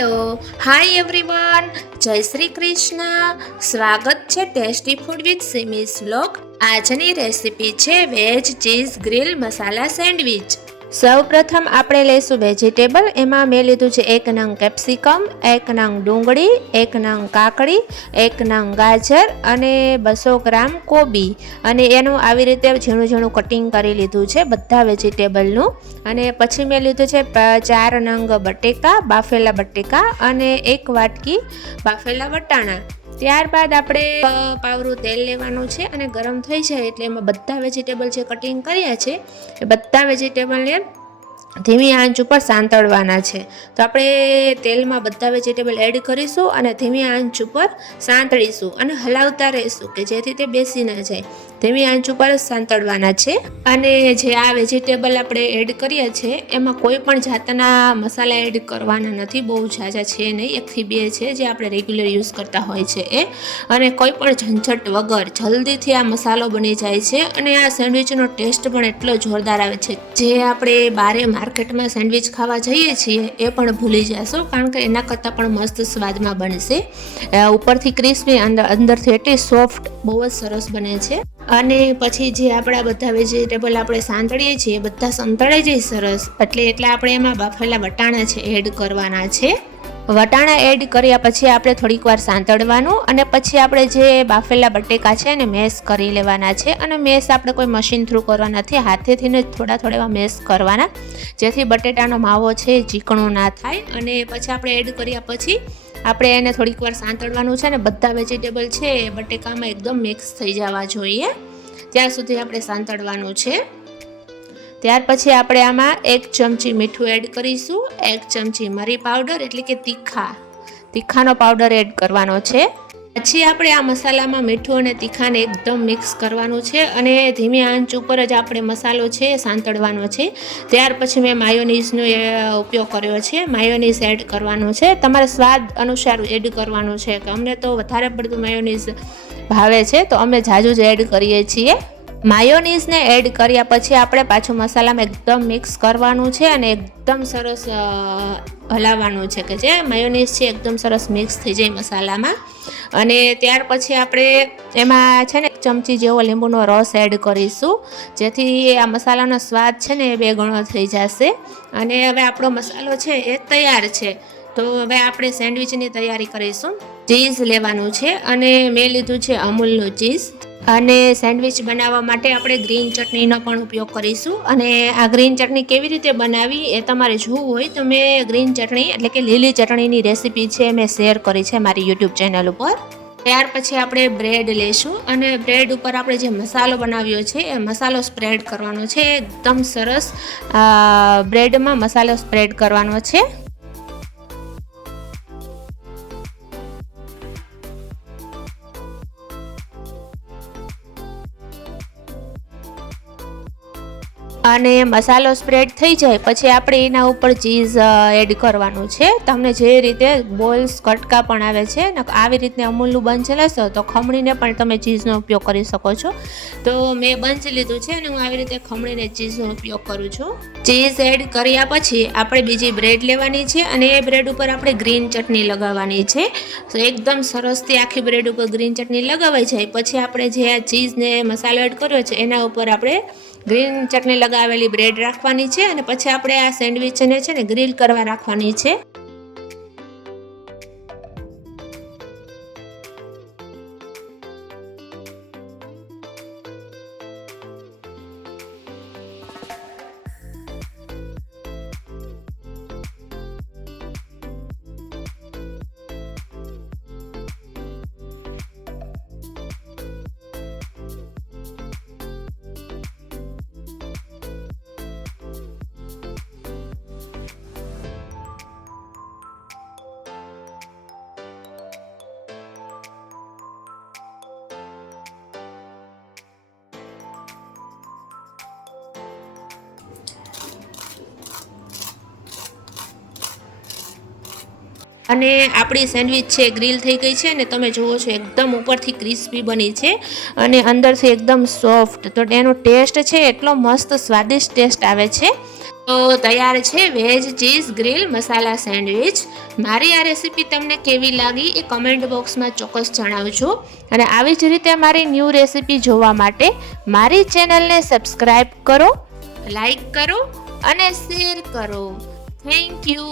Hello. Hi everyone જય શ્રી કૃષ્ણ. સ્વાગત છે tasty food with Simi's blog આજની રેસીપી છે veg cheese grill masala sandwich સૌ પ્રથમ આપણે લઈશું વેજીટેબલ. એમાં મેં લીધું છે એક નંગ કેપ્સિકમ, એક નંગ ડુંગળી, એક નંગ કાકડી, એક નંગ ગાજર અને બસો ગ્રામ કોબી. અને એનું આવી રીતે ઝીણું ઝીણું કટિંગ કરી લીધું છે બધા વેજીટેબલનું. અને પછી મેં લીધું છે ચાર નંગ બટેકા, બાફેલા બટેકા અને એક વાટકી બાફેલા વટાણા. ત્યારબાદ આપણે પાવરું તેલ લેવાનું છે અને ગરમ થઈ જાય એટલે એમાં બધા વેજીટેબલ જે કટિંગ કર્યા છે, એ બધા વેજીટેબલને ધીમી આંચ ઉપર સાંતળવાના છે. તો આપણે તેલમાં બધા વેજીટેબલ એડ કરીશું અને ધીમી આંચ ઉપર સાંતળીશું અને હલાવતા રહીશું કે જેથી તે બેસી ન જાય. ધીમી આંચ ઉપર સાંતળવાના છે. અને જે આ વેજીટેબલ આપણે એડ કરીએ છીએ, એમાં કોઈ પણ જાતના મસાલા એડ કરવાના નથી, બહુ ઝાઝા છે નહીં, એકથી બે છે જે આપણે રેગ્યુલર યુઝ કરતા હોય છે એ. અને કોઈ પણ ઝંઝટ વગર જલ્દીથી આ મસાલો બની જાય છે અને આ સેન્ડવિચનો ટેસ્ટ પણ એટલો જોરદાર આવે છે. જે આપણે બારે માર્કેટમાં સેન્ડવિચ ખાવા જઈએ છીએ, એ પણ ભૂલી જશો, કારણ કે એના કરતાં પણ મસ્ત સ્વાદમાં બનશે. ઉપરથી ક્રિસ્પી અંદર, અંદરથી એટલી સોફ્ટ, બહુ જ સરસ બને છે. અને પછી જે આપણા બધા વેજીટેબલ આપણે સાંતળીએ છીએ, એ બધા સંતળાઈ જાય સરસ. એટલે એટલા આપણે એમાં બાફેલા વટાણા છે એડ કરવાના છે. વટાણા એડ કર્યા પછી આપણે થોડીક વાર સાંતળવાનું અને પછી આપણે જે બાફેલા બટેકા છે એને મેશ કરી લેવાના છે અને મેશ આપણે કોઈ મશીન થ્રુ કરવા નથી હાથેથી ને થોડા થોડા મેશ કરવાના. જેથી બટેટાનો માવો છે ચીકણો ના થાય અને પછી આપણે એડ કર્યા પછી આપણે એને થોડીક વાર સાંતળવાનું છે ને, બધા વેજીટેબલ છે એ બટેકામાં એકદમ મિક્સ થઈ જવા જોઈએ. ત્યાં સુધી આપણે સાંતળવાનું છે. ત્યાર પછી આપણે આમાં એક ચમચી મીઠું એડ કરીશું. એક ચમચી મરી પાવડર એટલે કે તીખા. તીખાનો પાવડર એડ કરવાનો છે. પછી આપણે આ મસાલામાં મીઠું અને તીખાને એકદમ મિક્સ કરવાનું છે અને ધીમી આંચ ઉપર જ આપણે મસાલો છે સાંતળવાનો છે. ત્યાર પછી મેં માયોનીઝનો એ ઉપયોગ કર્યો છે. માયોનીઝ એડ કરવાનો છે. તમારે સ્વાદ અનુસાર એડ કરવાનું છે. કે અમને તો વધારે પડતું માયોનીઝ ભાવે છે, તો અમે જાજુ જ એડ કરીએ છીએ. માયોનીઝને એડ કર્યા પછી આપણે પાછું મસાલામાં એકદમ મિક્સ કરવાનું છે અને એકદમ સરસ હલાવવાનું છે કે જે માયોનીઝ છે એકદમ સરસ મિક્સ થઈ જાય મસાલામાં. અને ત્યાર પછી આપણે એમાં છે ને એક ચમચી જેવો લીંબુનો રસ એડ કરીશું, જેથી આ મસાલાનો સ્વાદ છે ને એ બે ગણો થઈ જશે. અને હવે આપણો મસાલો છે એ તૈયાર છે. તો હવે આપણે સેન્ડવિચની તૈયારી કરીશું. ચીઝ લેવાનું છે અને મેં લીધું છે અમૂલનું ચીઝ. અને સેન્ડવિચ બનાવવા માટે આપણે ગ્રીન ચટણીનો પણ ઉપયોગ કરીશું. અને આ ગ્રીન ચટણી કેવી રીતે બનાવી એ તમારે જોવું હોય તો મેં ગ્રીન ચટણી એટલે કે લીલી ચટણીની રેસીપી છે મેં શેર કરી છે મારી યુટ્યુબ ચેનલ ઉપર. ત્યાર પછી આપણે બ્રેડ લેશું અને બ્રેડ ઉપર આપણે જે મસાલો બનાવ્યો છે એ મસાલો સ્પ્રેડ કરવાનો છે. એકદમ સરસ બ્રેડમાં મસાલો સ્પ્રેડ કરવાનો છે. અને મસાલો સ્પ્રેડ થઈ જાય, પછી આપણે એના ઉપર ચીઝ એડ કરવાનું છે. તમને જે રીતે બોલ્સ કટકા પણ આવે છે, ને, આવી રીતે અમૂલનું બંચ લેશો તો ખમણીને પણ તમે ચીઝનો ઉપયોગ કરી શકો છો. તો મેં બંચ લીધું છે અને હું આવી રીતે ખમણીને ચીઝનો ઉપયોગ કરું છું. ચીઝ એડ કર્યા પછી આપણે બીજી બ્રેડ લેવાની છે અને એ બ્રેડ ઉપર આપણે ગ્રીન ચટણી લગાવવાની છે. તો એકદમ સરસથી આખી બ્રેડ ઉપર ગ્રીન ચટણી લગાવાઈ જાય. પછી આપણે જે આ ચીઝને મસાલો એડ કર્યો છે, એના ઉપર આપણે ગ્રીન ચટણી લગાવેલી બ્રેડ રાખવાની છે અને પછી આપણે આ સેન્ડવિચને છે ને ગ્રીલ કરવા રાખવાની છે. અને આપણી સેન્ડવિચ છે, ગ્રીલ થઈ ગઈ છે અને તમે જુઓ છો એકદમ ઉપરથી ક્રિસ્પી બની છે અને અંદરથી એકદમ સોફ્ટ. તો એનો ટેસ્ટ છે, એટલો મસ્ત સ્વાદિષ્ટ ટેસ્ટ આવે છે. તો તૈયાર છે veg cheese grill masala sandwich. મારી આ રેસીપી તમને કેવી લાગી એ કમેન્ટ બોક્સમાં ચોક્કસ જણાવજો. અને આવી જ રીતે મારી ન્યૂ રેસીપી જોવા માટે મારી ચેનલને સબસ્ક્રાઈબ કરો, લાઈક કરો અને શેર કરો. Thank you.